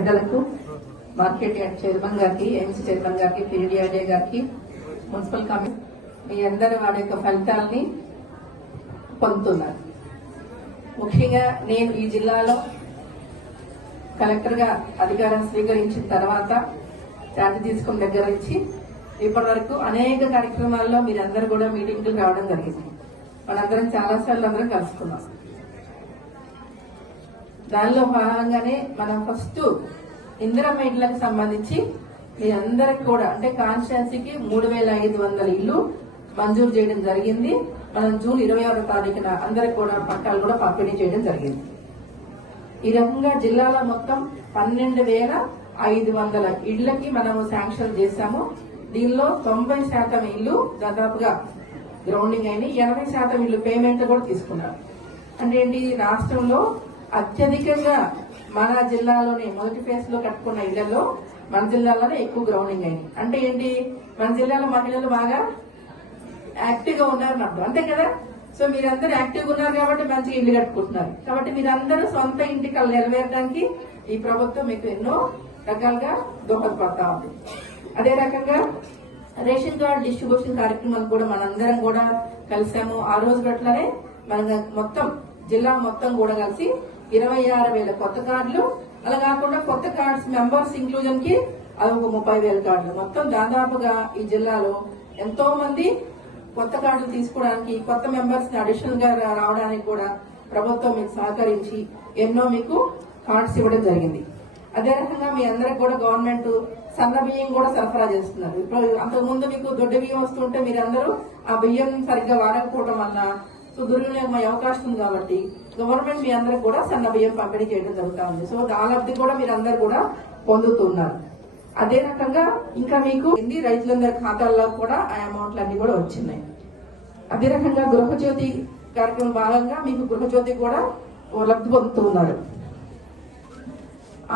పెద్దలకు, market yard chairman గారికి, MC chairman గారికి, పీడీఆర్ఏ గారికి, మున్సిపల్ కమిటీ మీ అందరూ వారి యొక్క ఫలితాలని పొందుతున్నారు. ముఖ్యంగా నేను ఈ జిల్లాలో కలెక్టర్ గా అధికారం స్వీకరించిన తర్వాత ఛార్జ్ తీసుకున్న దగ్గర నుంచి ఇప్పటి వరకు అనేక కార్యక్రమాల్లో మీరందరూ కూడా మీటింగ్లు రావడం జరిగింది. మనందరం చాలాసార్లు అందరం కలుసుకున్నాం. దానిలో భాగంగానే మనం ఫస్ట్ ఇందిరమ్మ ఇండ్లకు సంబంధించి మీరందరికి కూడా అంటే కాన్స్టిట్యున్సీకి 3,500 ఇల్లు మంజూరు చేయడం జరిగింది. మనం జూన్ 26వ తారీఖున అందరికి కూడా పట్టాలు కూడా పంపిణీ చేయడం జరిగింది. ఈ రకంగా జిల్లాలో మొత్తం 12,500 ఇళ్లకి మనము శాంక్షన్ చేశాము. దీనిలో 90% ఇల్లు దాదాపుగా గ్రౌండింగ్ అయినాయి. 80% ఇల్లు పేమెంట్ కూడా తీసుకున్నారు. అంటే ఏంటి, రాష్ట్రంలో అత్యధికంగా మన జిల్లాలోనే మొదటి ఫేజ్ లో కట్టుకున్న ఇళ్లలో మన జిల్లాలోనే ఎక్కువ గ్రౌండింగ్ అయింది. అంటే ఏంటి, మన జిల్లాలో మహిళలు బాగా యాక్టివ్ గా ఉన్నారని అర్థం, అంతే కదా. సో మీరందరూ యాక్టివ్ గా ఉన్నారు కాబట్టి మంచిగా ఇల్లు కట్టుకుంటున్నారు. కాబట్టి మీరందరూ సొంత ఇంటికి నెరవేరడానికి ఈ ప్రభుత్వం మీకు ఎన్నో రకాలుగా దోహదపడతా ఉంది. అదే రకంగా రేషన్ కార్డు డిస్ట్రిబ్యూషన్ కార్యక్రమాలు కూడా మనందరం కూడా కలిసాము. ఆ రోజు గట్లనే మన మొత్తం జిల్లా మొత్తం కూడా కలిసి 26,000 కొత్త కార్డులు, అలా కాకుండా కొత్త కార్డ్స్ మెంబర్స్ ఇంక్లూజన్ కి అది ఒక 30,000 కార్డులు, మొత్తం దాదాపుగా ఈ జిల్లాలో ఎంతో మంది కొత్త కార్డులు తీసుకోవడానికి, కొత్త మెంబర్స్ ని అడిషనల్ గా రావడానికి కూడా ప్రభుత్వం మీకు సహకరించి ఎన్నో మీకు కార్డ్స్ ఇవ్వడం జరిగింది. అదే రకంగా మీ అందరికి కూడా గవర్నమెంట్ సన్న బియ్యం కూడా సరఫరా చేస్తున్నారు. ఇప్పుడు అంతకుముందు మీకు దొడ్డ బియ్యం వస్తుంటే మీరందరూ ఆ బియ్యం సరిగ్గా వాడకపోవడం వల్ల దుర్వినియోగం అవకాశం ఉంది. కాబట్టి గవర్నమెంట్ మీ అందరికి కూడా సన్న బియ్యం పంపిణీ చేయడం జరుగుతూ ఉంది. సో ఆ లబ్ధి కూడా మీరందరూ కూడా పొందుతున్నారు. అదే రకంగా ఇంకా మీకు రైతులందరి ఖాతాల్లో కూడా ఆ అమౌంట్లు అన్ని కూడా వచ్చినాయి. అదే రకంగా గృహజ్యోతి కార్యక్రమం భాగంగా మీకు గృహజ్యోతి కూడా లబ్ధి పొందుతున్నారు.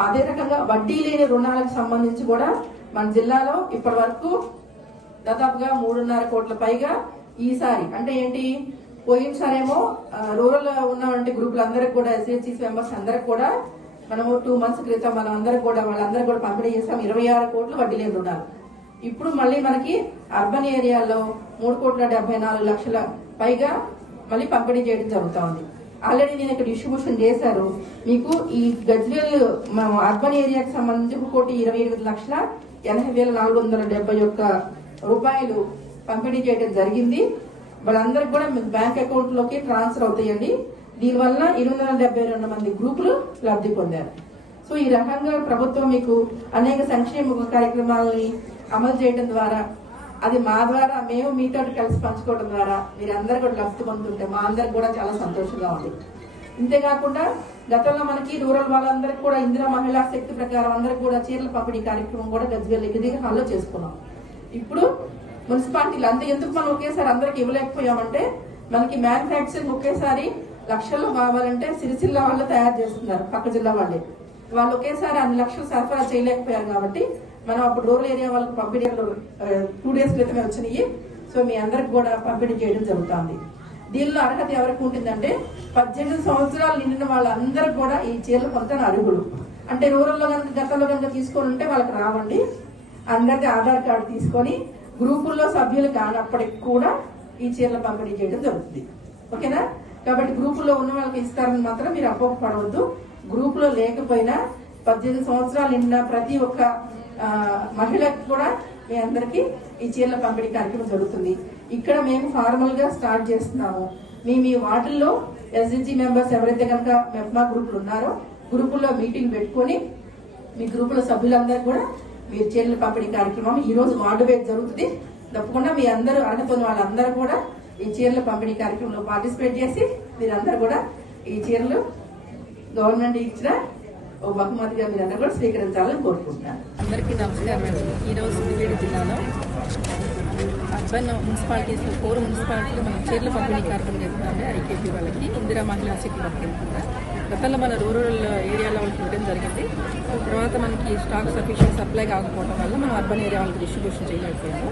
అదే రకంగా వడ్డీ లేని రుణాలకు సంబంధించి కూడా మన జిల్లాలో ఇప్పటి వరకు దాదాపుగా 3.5 కోట్ల పైగా ఈసారి, అంటే ఏంటి, పోయినసారేమో రూరల్ ఉన్నటువంటి గ్రూపులందరికీ కూడా ఎస్హెచ్సి మెంబర్స్ అందరికి కూడా మనము 2 months క్రితం మనం అందరికి కూడా వాళ్ళందరూ కూడా పంపిణీ చేస్తాం 26 కోట్లు వడ్డీ లేని రుణాలు. ఇప్పుడు మళ్ళీ మనకి అర్బన్ ఏరియాలో 3,74,00,000 పైగా మళ్ళీ పంపిణీ చేయడం జరుగుతూ ఉంది. ఆల్రెడీ నేను ఇక్కడ డిస్ట్రిబ్యూషన్ చేశారు. మీకు ఈ గజ్వేల్ అర్బన్ ఏరియాకి సంబంధించి 1,28,80,471 రూపాయలు పంపిణీ చేయడం జరిగింది. వాళ్ళందరికి కూడా బ్యాంక్ అకౌంట్ లోకి ట్రాన్స్ఫర్ అవుతాయండి. దీనివల్ల 272 మంది గ్రూపులు లబ్ధి పొందారు. సో ఈ రకంగా ప్రభుత్వం మీకు అనేక సంక్షేమ కార్యక్రమాలని అమలు చేయడం ద్వారా, అది మా ద్వారా మేము మీతో కలిసి పంచుకోవడం ద్వారా మీరందరూ కూడా లబ్ధి పొందుతుంటే మా అందరికి కూడా చాలా సంతోషంగా ఉంది. ఇంతేకాకుండా గతంలో మనకి రూరల్ వాళ్ళందరికీ కూడా ఇందిరా మహిళా శక్తి ప్రకారం అందరికి కూడా చీరల పంపిణీ కార్యక్రమం కూడా గజ్వేల్ ఎగిదిగా హాల్లో చేసుకున్నాం. ఇప్పుడు మున్సిపాలిటీలు అంతే ఎందుకు మనం ఒకేసారి అందరికి ఇవ్వలేకపోయామంటే, మనకి మ్యానుఫ్యాక్చరింగ్ ఒకేసారి లక్షల్లో కావాలంటే సిరిసిల్ల వాళ్ళు తయారు చేస్తున్నారు, పక్క జిల్లా వాళ్ళే. వాళ్ళు ఒకేసారి అన్ని లక్షలు సరఫరా చేయలేకపోయారు. కాబట్టి మనం అప్పుడు రూరల్ ఏరియా వాళ్ళకి పంపిణీ 2 days క్రితమే వచ్చినాయి. సో మీ అందరికి కూడా పంపిణీ చేయడం జరుగుతుంది. దీనిలో అర్హత ఎవరికి ఉంటుందంటే 18 సంవత్సరాలు నిండిన వాళ్ళందరూ కూడా ఈ చీరలు పొందుతాను అర్హులు. అంటే రూరల్లో కనుక గతంలో కనుక తీసుకొని ఉంటే వాళ్ళకి రావండి. అందరికి ఆధార్ కార్డు తీసుకొని గ్రూపుల్లో సభ్యులు కానప్పటికి కూడా ఈ చీరల పంపిణీ చేయడం జరుగుతుంది. ఓకేనా? కాబట్టి గ్రూపుల్లో ఉన్న వాళ్ళకి ఇస్తారని మాత్రం మీరు అపోహపడవద్దు. గ్రూపులో లేకపోయినా 18 సంవత్సరాలు నిండిన ప్రతి ఒక్క మహిళకి కూడా మీ అందరికి ఈ చీరల పంపిణీ కార్యక్రమం జరుగుతుంది. ఇక్కడ మేము ఫార్మల్ గా స్టార్ట్ చేస్తున్నాము. మీ వాటిల్లో ఎస్హెచ్జి మెంబర్స్ ఎవరైతే కనుక మెప్మా గ్రూపులు ఉన్నారో గ్రూపుల్లో మీటింగ్ పెట్టుకుని మీ గ్రూపుల సభ్యులందరూ కూడా మీరు చీరల పంపిణీ కార్యక్రమం ఈ రోజు వార్డు వైజ్ జరుగుతుంది. తప్పకుండా మీ అందరూ అర్హత ఉన్న వాళ్ళందరూ కూడా ఈ చీరల పంపిణీ కార్యక్రమంలో పార్టిసిపేట్ చేసి మీరందరూ కూడా ఈ చీరలు గవర్నమెంట్ ఇచ్చిన ఓ బహుమతిగా మీరందరూ కూడా స్వీకరించాలని కోరుకుంటున్నాను. అందరికీ నమస్కారం అండి. ఈరోజు సిద్దిపేట జిల్లాలో అర్బన్ మున్సిపాలిటీస్లో 4 మున్సిపాలిటీలు మనం చీరల పంపిణీ కార్యక్రమం చేస్తున్నామండి. ఐకేపీ వాళ్ళకి ఇందిరా మహిళా శక్తి వర్కింగ్ కింద గతంలో మన రూరల్ ఏరియాలో వాళ్ళకి ఇవ్వడం జరిగింది. తర్వాత మనకి స్టాక్ సఫిషియెంట్ సప్లై కాకపోవడం వల్ల మనం అర్బన్ ఏరియా వాళ్ళకి డిస్ట్రిబ్యూషన్ చేయలేకపోయాము.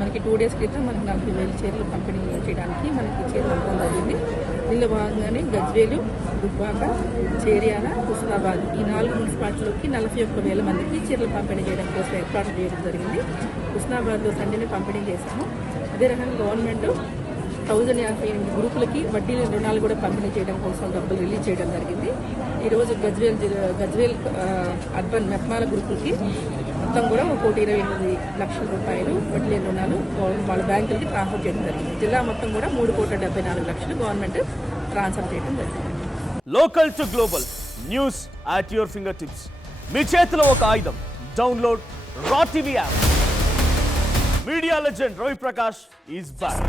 మనకి 2 days క్రితం మనకి 40,000 చీరలు పంపిణీ చేయడానికి మనకి చీరలు ఇవ్వడం జరిగింది. దీనిలో భాగంగానే గజ్వేలు, దుబ్బాక, చేర్యాల, హుస్నాబాద్ ఈ 4 మున్సిపాలిటీలోకి 41,000 మందికి చీరలు పంపిణీ చేయడం కోసం ఏర్పాటు చేయడం జరిగింది. హుస్నాబాద్లో సండేనే పంపిణీ చేశాము. అదే రకంగా గవర్నమెంట్ 1058 గ్రూపులకి వడ్డీ రుణాలు కూడా పంపిణీ చేయడం కోసం డబ్బులు రిలీజ్ చేయడం జరిగింది. ఈరోజు గజ్వేల్ అర్బన్ మెప్మాల గ్రూపులకి మొత్తం కూడా 1,28,00,000 రూపాయలు వడ్డీ రుణాలు వాళ్ళ బ్యాంకులకి ట్రాన్స్ఫర్ చేయడం జరిగింది. జిల్లా మొత్తం కూడా 3,74,00,000 గవర్నమెంట్ ట్రాన్స్ఫర్ చేయడం జరిగింది. Local to global news at your finger tips. మీ చేతిలో ఒక ఆయుధం. Download Raw TV app. Media legend Ravi Prakash is back.